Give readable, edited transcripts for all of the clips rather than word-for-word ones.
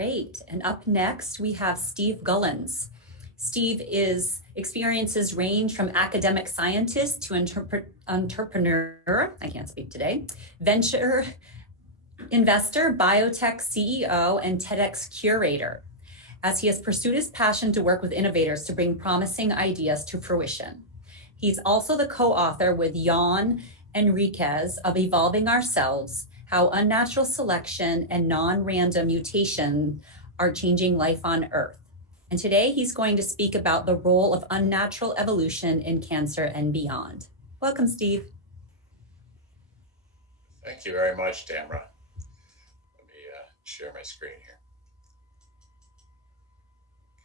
Great. And up next, we have Steve Gullans. Experiences range from academic scientist to entrepreneur, I can't speak today, venture investor, biotech CEO, and TEDx curator, as he has pursued his passion to work with innovators to bring promising ideas to fruition. He's also the co-author with Jan Enriquez of Evolving Ourselves, How Unnatural Selection and Non-Random Mutation Are Changing Life on Earth. And today he's going to speak about the role of unnatural evolution in cancer and beyond. Welcome, Steve. Thank you very much, Tamara. Let me share my screen here.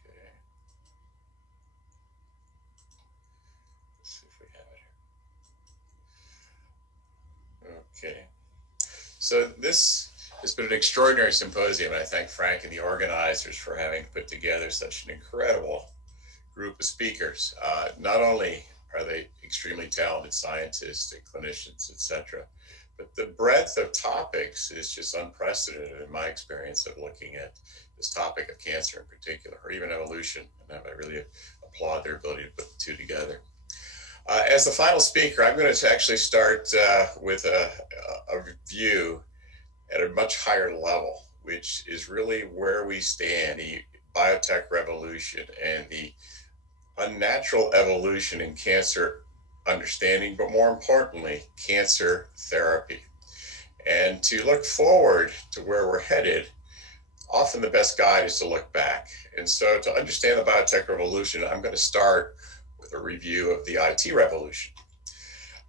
Okay. Let's see if we have it here. Okay. So this has been an extraordinary symposium, and I thank Frank and the organizers for having put together such an incredible group of speakers. Not only are they extremely talented scientists and clinicians, etc., but the breadth of topics is just unprecedented in my experience of looking at this topic of cancer in particular, or even evolution. And I really applaud their ability to put the two together. As the final speaker, I'm going to actually start with a review at a much higher level, which is really where we stand, the biotech revolution and the unnatural evolution in cancer understanding, but more importantly, cancer therapy. And to look forward to where we're headed, often the best guide is to look back. And so to understand the biotech revolution, I'm going to start with a review of the IT revolution.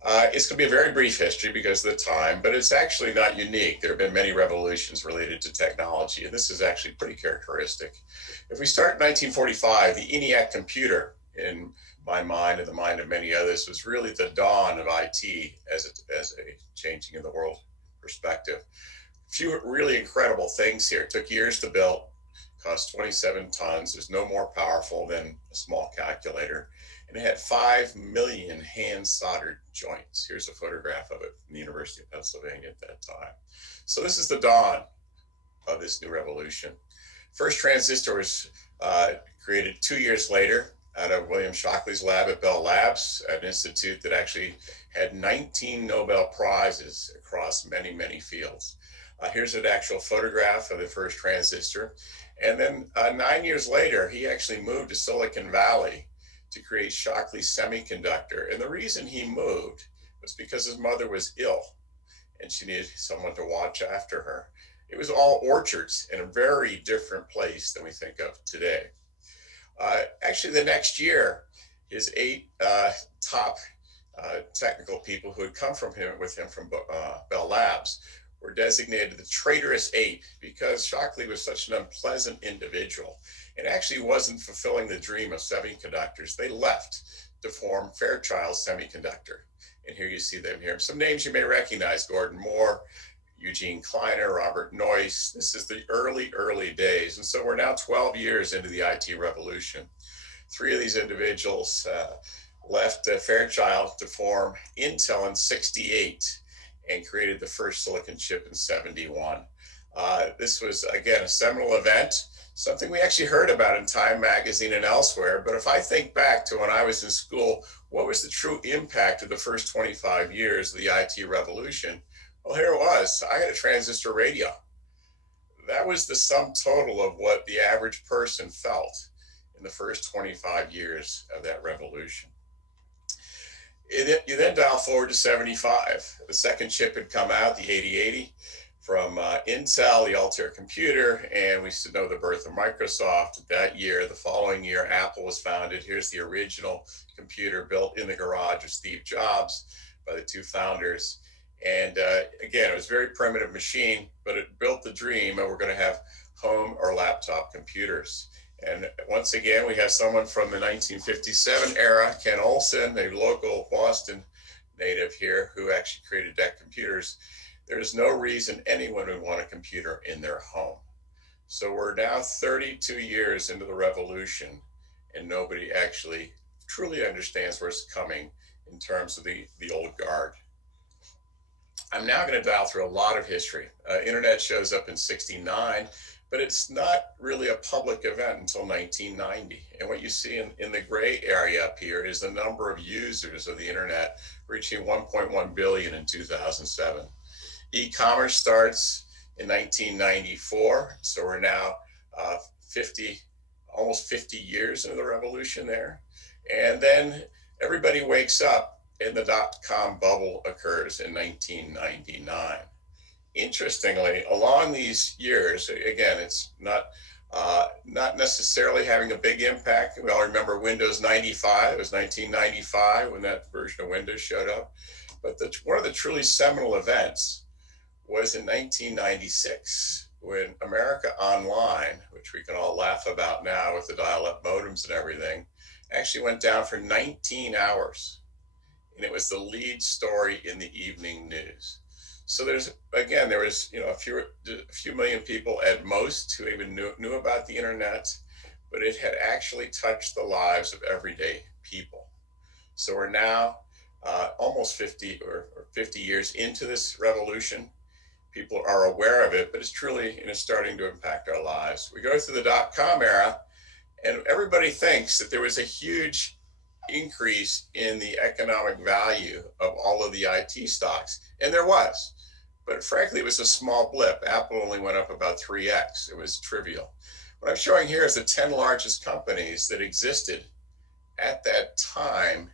It's going to be a very brief history because of the time, but it's actually not unique. There have been many revolutions related to technology, and this is actually pretty characteristic. If we start in 1945, the ENIAC computer, in my mind and the mind of many others, was really the dawn of IT as a changing in the world perspective. A few really incredible things here. It took years to build, cost 27 tons. It's no more powerful than a small calculator. And it had 5 million hand soldered joints. Here's a photograph of it from the University of Pennsylvania at that time. So this is the dawn of this new revolution. First transistor was created 2 years later out of William Shockley's lab at Bell Labs, an institute that actually had 19 Nobel Prizes across many, many fields. Here's an actual photograph of the first transistor. And then 9 years later, he actually moved to Silicon Valley to create Shockley Semiconductor. And the reason he moved was because his mother was ill and she needed someone to watch after her. It was all orchards in a very different place than we think of today. Actually, the next year, his 8 top technical people who had come with him from Bell Labs were designated the traitorous 8 because Shockley was such an unpleasant individual and actually wasn't fulfilling the dream of semiconductors. They left to form Fairchild Semiconductor. And here you see them here. Some names you may recognize: Gordon Moore, Eugene Kleiner, Robert Noyce. This is the early, early days. And so we're now 12 years into the IT revolution. 3 of these individuals left Fairchild to form Intel in '68 and created the first silicon chip in '71. This was, again, a seminal event, something we actually heard about in Time magazine and elsewhere. But if I think back to when I was in school, what was the true impact of the first 25 years of the IT revolution? Well, here it was. I had a transistor radio. That was the sum total of what the average person felt in the first 25 years of that revolution. You then dial forward to '75. The second chip had come out, the 8080, from Intel, the Altair computer, and we still know the birth of Microsoft. That year, the following year, Apple was founded. Here's the original computer built in the garage of Steve Jobs by the 2 founders. And again, it was a very primitive machine, but it built the dream, and we're going to have home or laptop computers. And once again, we have someone from the 1957 era, Ken Olsen, a local Boston native here, who actually created DEC computers. There's no reason anyone would want a computer in their home. So we're now 32 years into the revolution, and nobody actually truly understands where it's coming in terms of the old guard. I'm now going to dial through a lot of history. Internet shows up in '69, but it's not really a public event until 1990. And what you see in the gray area up here is the number of users of the internet reaching 1.1 billion in 2007. E-commerce starts in 1994, so we're now 50, almost 50 years into the revolution there. And then everybody wakes up and the dot-com bubble occurs in 1999. Interestingly, along these years, again, it's not necessarily having a big impact. We all remember Windows 95. It was 1995 when that version of Windows showed up. But one of the truly seminal events was in 1996 when America Online, which we can all laugh about now with the dial-up modems and everything, actually went down for 19 hours. And it was the lead story in the evening news. So there was a few million people at most who even knew about the internet, but it had actually touched the lives of everyday people. So we're now almost 50 years into this revolution. People are aware of it, but it's truly starting to impact our lives. We go through the dot-com era, and everybody thinks that there was a huge increase in the economic value of all of the IT stocks, and there was. But frankly, it was a small blip. Apple only went up about 3x. It was trivial. What I'm showing here is the 10 largest companies that existed at that time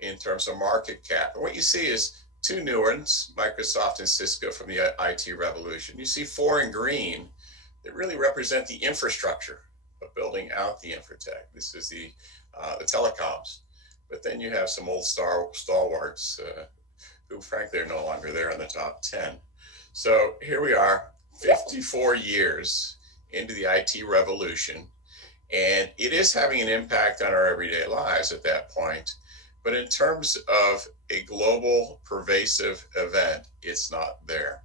in terms of market cap. And what you see is two new ones, Microsoft and Cisco from the IT revolution. You see four in green that really represent the infrastructure of building out the infratech. This is the telecoms. But then you have some old stalwarts who frankly are no longer there in the top 10. So here we are, 54 years into the IT revolution, and it is having an impact on our everyday lives at that point. But in terms of a global pervasive event, it's not there.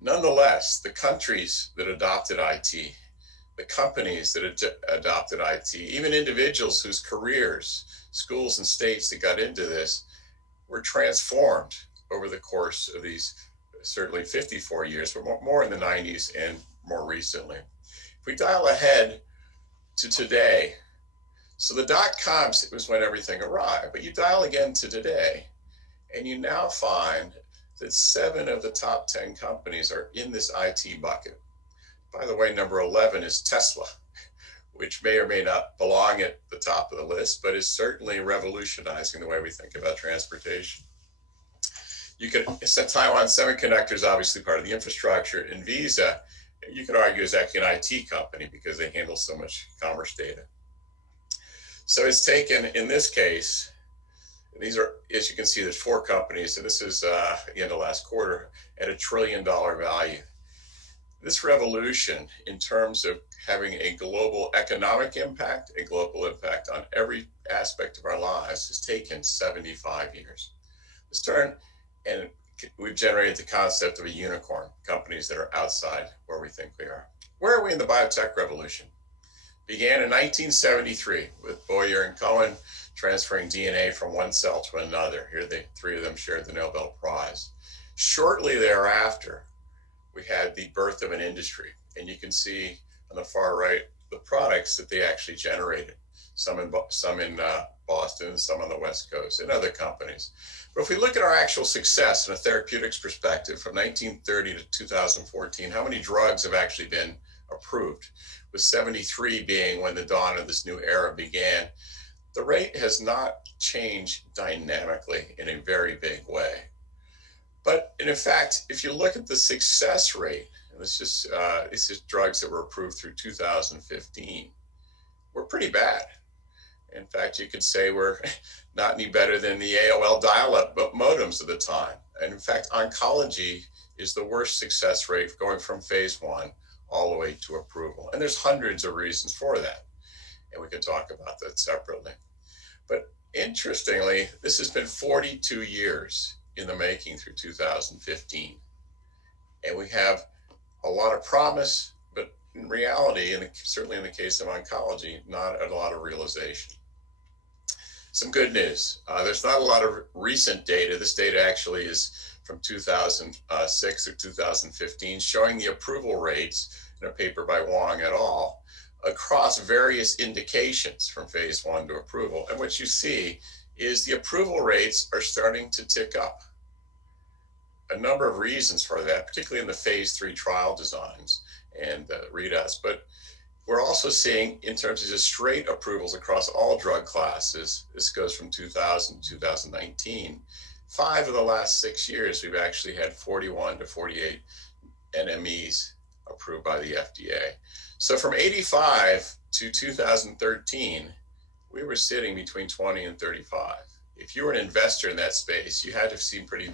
Nonetheless, the countries that adopted IT, the companies that adopted IT, even individuals whose careers, schools and states that got into this were transformed over the course of these certainly 54 years, but more in the 90s and more recently. If we dial ahead to today, so the dot-coms was when everything arrived, but you dial again to today, and you now find that 7 of the top 10 companies are in this IT bucket. By the way, number 11 is Tesla, which may or may not belong at the top of the list, but is certainly revolutionizing the way we think about transportation. Taiwan Semiconductor is obviously part of the infrastructure, and Visa, you could argue, is actually an IT company because they handle so much commerce data. So it's taken, in this case, these are, as you can see, there's 4 companies, and this is the end of last quarter, at $1 trillion value. This revolution, in terms of having a global economic impact, a global impact on every aspect of our lives, has taken 75 years. Let's turn, and we've generated the concept of a unicorn, companies that are outside where we think we are. Where are we in the biotech revolution? Began in 1973 with Boyer and Cohen transferring DNA from one cell to another. Here, the 3 of them shared the Nobel Prize. Shortly thereafter, we had the birth of an industry, and you can see on the far right the products that they actually generated. Some in Boston, some on the West Coast, and other companies. But if we look at our actual success in a therapeutics perspective from 1930 to 2014, how many drugs have actually been approved? With 73 being when the dawn of this new era began, the rate has not changed dynamically in a very big way. But in fact, if you look at the success rate, and it's just drugs that were approved through 2015, we're pretty bad. In fact, you could say we're not any better than the AOL dial-up modems of the time. And in fact, oncology is the worst success rate going from phase 1 all the way to approval. And there's hundreds of reasons for that. And we can talk about that separately. But interestingly, this has been 42 years in the making through 2015. And we have a lot of promise, but in reality, and certainly in the case of oncology, not a lot of realization. Some good news. There's not a lot of recent data. This data actually is from 2006 or 2015, showing the approval rates in a paper by Wong et al. Across various indications from phase 1 to approval. And what you see is the approval rates are starting to tick up. A number of reasons for that, particularly in the phase 3 trial designs and readouts. But we're also seeing, in terms of just straight approvals across all drug classes, this goes from 2000 to 2019. 5 of the last 6 years, we've actually had 41 to 48 NMEs approved by the FDA. So from 85 to 2013, we were sitting between 20 and 35. If you were an investor in that space, you had to seem pretty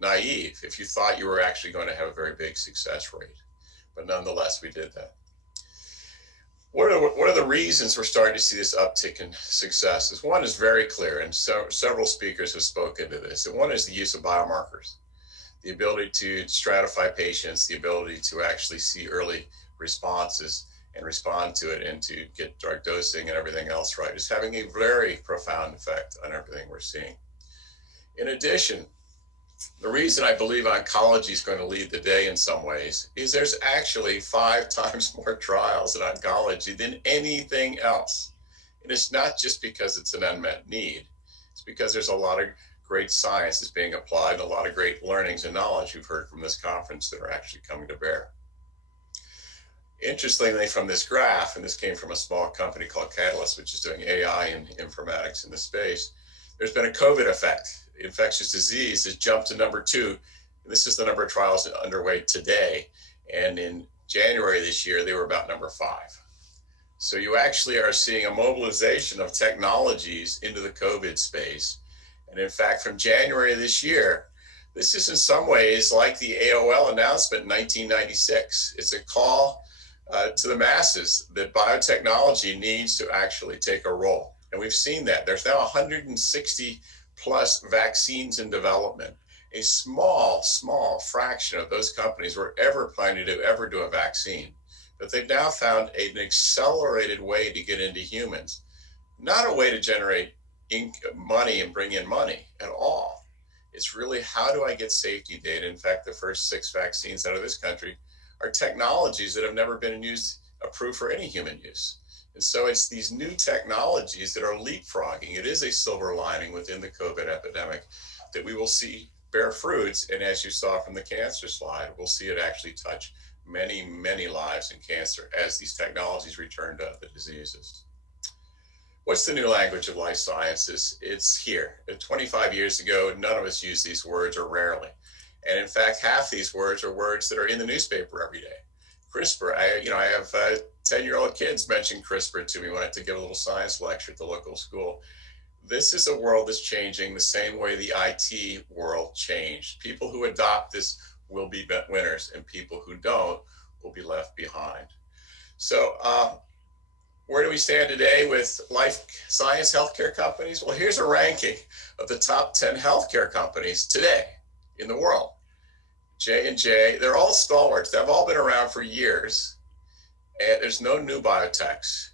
naive if you thought you were actually going to have a very big success rate. But nonetheless, we did that. What are the reasons we're starting to see this uptick in successes? One is very clear, and several speakers have spoken to this. And one is the use of biomarkers, the ability to stratify patients, the ability to actually see early responses and respond to it and to get drug dosing and everything else right is having a very profound effect on everything we're seeing. In addition, the reason I believe oncology is going to lead the day in some ways is there's actually 5 times more trials in oncology than anything else. And it's not just because it's an unmet need. It's because there's a lot of great science that's being applied and a lot of great learnings and knowledge we've heard from this conference that are actually coming to bear. Interestingly, from this graph, and this came from a small company called Catalyst, which is doing AI and informatics in the space, there's been a COVID effect. Infectious disease has jumped to number 2. And this is the number of trials underway today. And in January this year, they were about number 5. So you actually are seeing a mobilization of technologies into the COVID space. And in fact, from January of this year, this is in some ways like the AOL announcement in 1996. It's a call to the masses that biotechnology needs to actually take a role. And we've seen that. There's now 160 plus vaccines in development. A small fraction of those companies were ever planning to ever do a vaccine. But they've now found an accelerated way to get into humans. Not a way to generate money and bring in money at all. It's really, how do I get safety data? In fact, the first 6 vaccines out of this country are technologies that have never been used, approved for any human use. And so it's these new technologies that are leapfrogging. It is a silver lining within the COVID epidemic that we will see bear fruits. And as you saw from the cancer slide, we'll see it actually touch many, many lives in cancer as these technologies return to the diseases. What's the new language of life sciences? It's here. 25 years ago, none of us used these words, or rarely. And in fact, half these words are words that are in the newspaper every day. CRISPR, I have 10-year-old kids mention CRISPR to me when I had to give a little science lecture at the local school. This is a world that's changing the same way the IT world changed. People who adopt this will be winners, and people who don't will be left behind. So where do we stand today with life science healthcare companies? Well, here's a ranking of the top 10 healthcare companies today in the world. J&J, they're all stalwarts. They've all been around for years, and there's no new biotechs.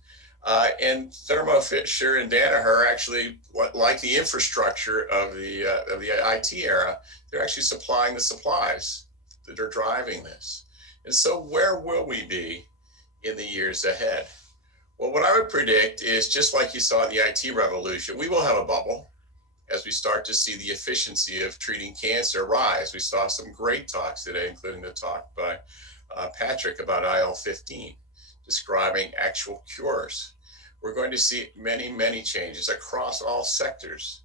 And Thermo Fisher and Danaher are actually, like the infrastructure of the IT era, they're actually supplying the supplies that are driving this. And so where will we be in the years ahead? Well, what I would predict is, just like you saw in the IT revolution, we will have a bubble as we start to see the efficiency of treating cancer rise. We saw some great talks today, including the talk by Patrick about IL-15, describing actual cures. We're going to see many, many changes across all sectors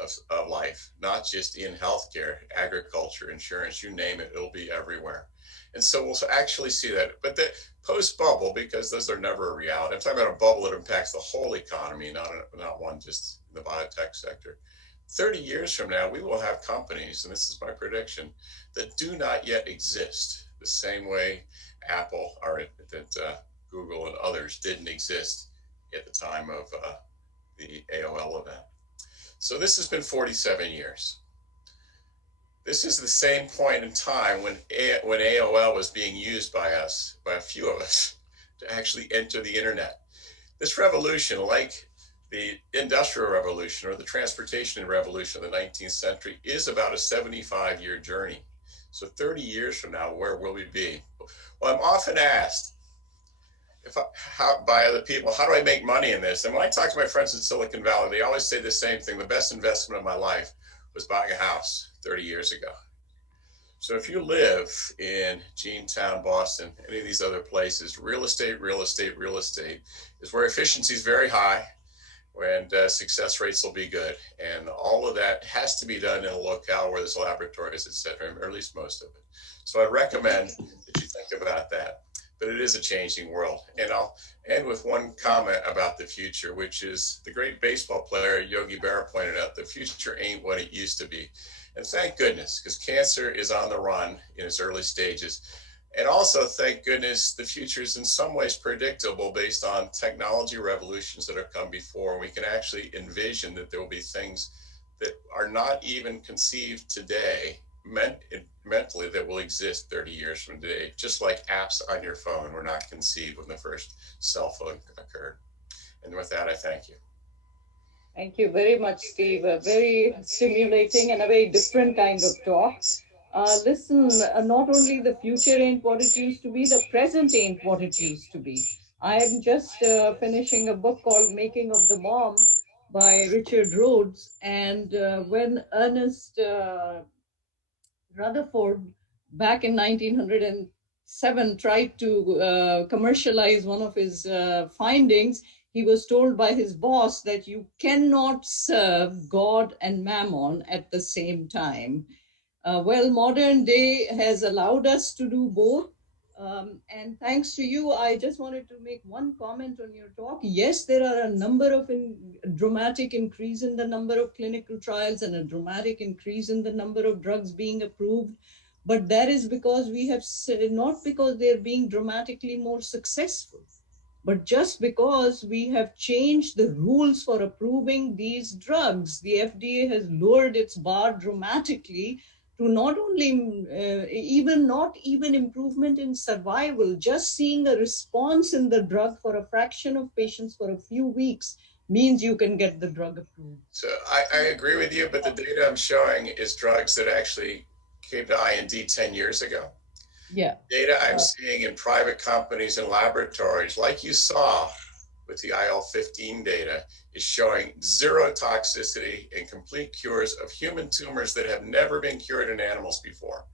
of life, not just in healthcare, agriculture, insurance, you name it, it'll be everywhere. And so we'll actually see that. But the post-bubble, because those are never a reality, I'm talking about a bubble that impacts the whole economy, not one just in the biotech sector. 30 years from now, we will have companies, and this is my prediction, that do not yet exist the same way Apple or Google and others didn't exist at the time of the AOL event. So this has been 47 years. This is the same point in time when AOL was being used by us, by a few of us, to actually enter the internet. This revolution, like the Industrial Revolution or the Transportation Revolution of the 19th century is about a 75-year journey. So 30 years from now, where will we be? Well, I'm often asked by other people, how do I make money in this? And when I talk to my friends in Silicon Valley, they always say the same thing. The best investment of my life was buying a house 30 years ago. So if you live in Gene-Town, Boston, any of these other places, real estate is where efficiency is very high and success rates will be good. And all of that has to be done in a locale where there's laboratories, et cetera, or at least most of it. So I recommend that you think about that. But it is a changing world. And I'll end with one comment about the future, which is the great baseball player Yogi Berra pointed out, the future ain't what it used to be. And thank goodness, because cancer is on the run in its early stages. And also, thank goodness, the future is in some ways predictable based on technology revolutions that have come before. And we can actually envision that there will be things that are not even conceived today, mentally, that will exist 30 years from today, just like apps on your phone were not conceived when the first cell phone occurred. And with that, I thank you. Thank you very much, Steve. A very stimulating and a very different kind of talk. Listen, not only the future ain't what it used to be, the present ain't what it used to be. I am just finishing a book called Making of the Bomb by Richard Rhodes. And when Ernest Rutherford, back in 1907, tried to commercialize one of his findings, he was told by his boss that you cannot serve God and Mammon at the same time. Well, modern day has allowed us to do both. And thanks to you, I just wanted to make one comment on your talk. Yes, there are a number of dramatic increase in the number of clinical trials and a dramatic increase in the number of drugs being approved. But that is because we have, not because they're being dramatically more successful, but just because we have changed the rules for approving these drugs. The FDA has lowered its bar dramatically to not only not even improvement in survival, just seeing a response in the drug for a fraction of patients for a few weeks means you can get the drug approved. So I agree with you, but the data I'm showing is drugs that actually came to IND 10 years ago. Yeah. Data I'm seeing in private companies and laboratories, like you saw with the IL-15 data, is showing zero toxicity and complete cures of human tumors that have never been cured in animals before.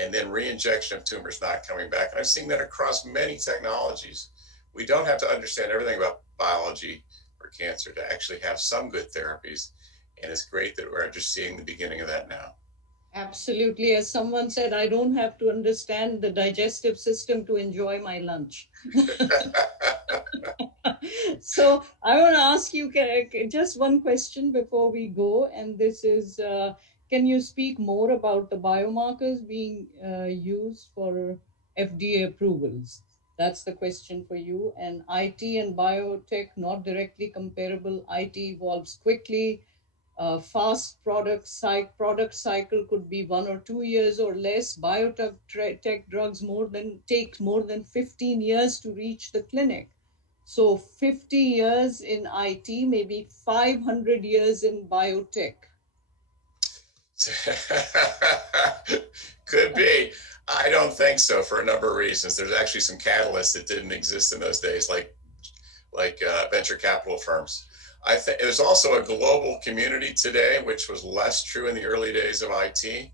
And then re-injection of tumors not coming back. And I've seen that across many technologies. We don't have to understand everything about biology or cancer to actually have some good therapies. And it's great that we're just seeing the beginning of that now. Absolutely. As someone said, I don't have to understand the digestive system to enjoy my lunch. So I want to ask you just one question before we go. And this is, can you speak more about the biomarkers being used for FDA approvals? That's the question for you. And IT and biotech, not directly comparable. IT evolves quickly. Fast product cycle could be 1 or 2 years or less. Biotech drugs takes more than 15 years to reach the clinic. So 50 years in IT, maybe 500 years in biotech. Could be. I don't think so for a number of reasons. There's actually some catalysts that didn't exist in those days, like venture capital firms. I think there's also a global community today, which was less true in the early days of IT.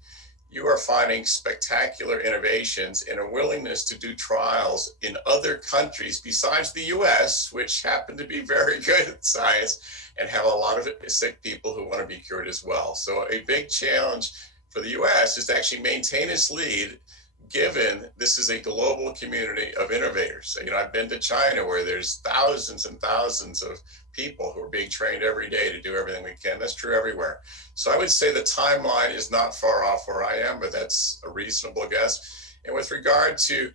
You are finding spectacular innovations and a willingness to do trials in other countries besides the US, which happen to be very good at science and have a lot of sick people who want to be cured as well. So a big challenge for the US is to actually maintain its lead, given this is a global community of innovators. So, I've been to China where there's thousands and thousands of people who are being trained every day to do everything we can. That's true everywhere. So I would say the timeline is not far off where I am, but that's a reasonable guess. And with regard to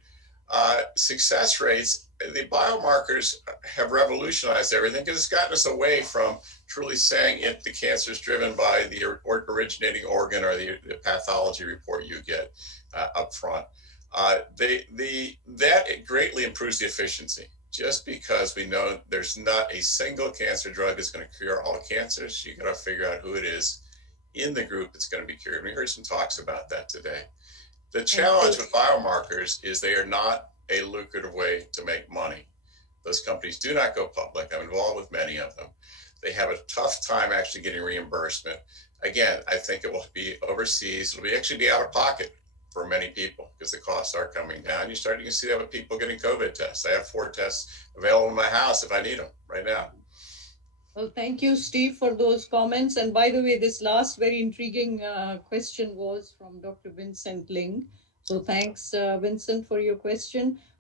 success rates, the biomarkers have revolutionized everything because it's gotten us away from truly saying the cancer is driven by the originating organ or the pathology report you get up front. That greatly improves the efficiency. just because we know there's not a single cancer drug that's going to cure all cancers, you got to figure out who it is in the group that's going to be cured. We heard some talks about that today. The challenge with biomarkers is they are not a lucrative way to make money. Those companies do not go public. I'm involved with many of them. They have a tough time actually getting reimbursement. Again, I think it will be overseas. It'll actually be out of pocket for many people because the costs are coming down. You're starting to see that with people getting COVID tests. I have 4 tests available in my house if I need them right now. Well, thank you, Steve, for those comments. And by the way, this last very intriguing question was from Dr. Vincent Ling. So thanks, Vincent, for your question.